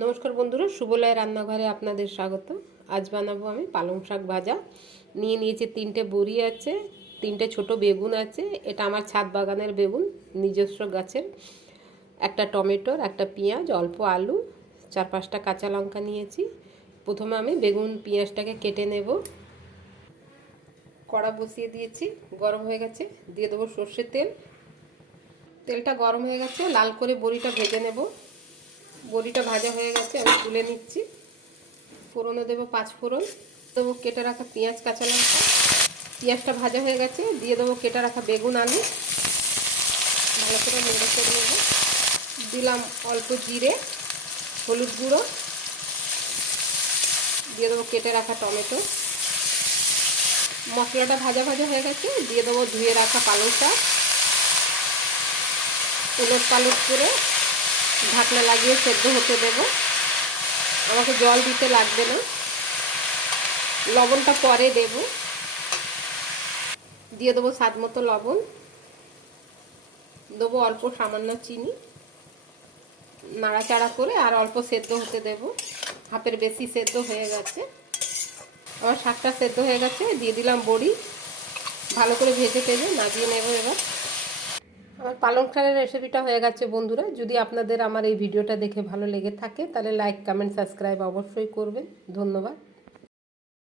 নমস্কার বন্ধুরা, শুভলয় রান্নাঘরে আপনাদের স্বাগত আজ বানাবো আমি পালং শাক ভাজা। নিয়ে নিয়েছি তিনটে বড়ি আছে, তিনটে ছোট বেগুন আছে। এটা আমার ছাদ বাগানের বেগুন, নিজস্ব গাছের। একটা টমেটোর একটা পেঁয়াজ, অল্প আলু, চার পাঁচটা কাঁচা লঙ্কা নিয়েছি। প্রথমে আমি বেগুন, পেঁয়াজটাকে কেটে নেব। কড়া বসিয়ে দিয়েছি, গরম হয়ে গেছে। দিয়ে দেবো সর্ষের তেল। তেলটা গরম হয়ে গেছে, লাল করে বড়িটা ভেজে নেব। বড়িটা ভাজা হয়ে গেছে, আমি তুলে নিচ্ছি। ফোড়নে দেবো পাঁচ ফোড়ন। দেবো কেটে রাখা পেঁয়াজ, কাঁচা লঙ্কা। পেঁয়াজটা ভাজা হয়ে গেছে, দিয়ে দেবো কেটে রাখা বেগুন, আলু। ভালো করে নেড়ে করে নেব। দিলাম অল্প জিরে, হলুদ গুঁড়ো। দিয়ে দেবো কেটে রাখা টমেটো। মশলাটা ভাজা ভাজা হয়ে গেছে, দিয়ে দেবো ধুয়ে রাখা পালং শাক। উলট পালট করে ঢাকনা লাগিয়ে সেদ্ধ হতে দেব। আমাকে জল দিতে লাগবে না। লবণটা পরে দেব। দিয়ে দেবো স্বাদ মতো লবণ। দেবো অল্প সামান্য চিনি। নাড়াচাড়া করে আর অল্প সেদ্ধ হতে দেব। হাফের বেশি সেদ্ধ হয়ে গেছে। আমার শাকটা সেদ্ধ হয়ে গেছে। দিয়ে দিলাম বড়ি। ভালো করে ভেজে টেজে নাজিয়ে নেব এবার। আমার পালং শাকের রেসিপিটা হয়ে গেছে, বন্ধুরা। যদি আপনাদের আমার এই ভিডিওটা দেখে ভালো লেগে থাকে, তাহলে লাইক কমেন্ট সাবস্ক্রাইব অবশ্যই করবেন। ধন্যবাদ।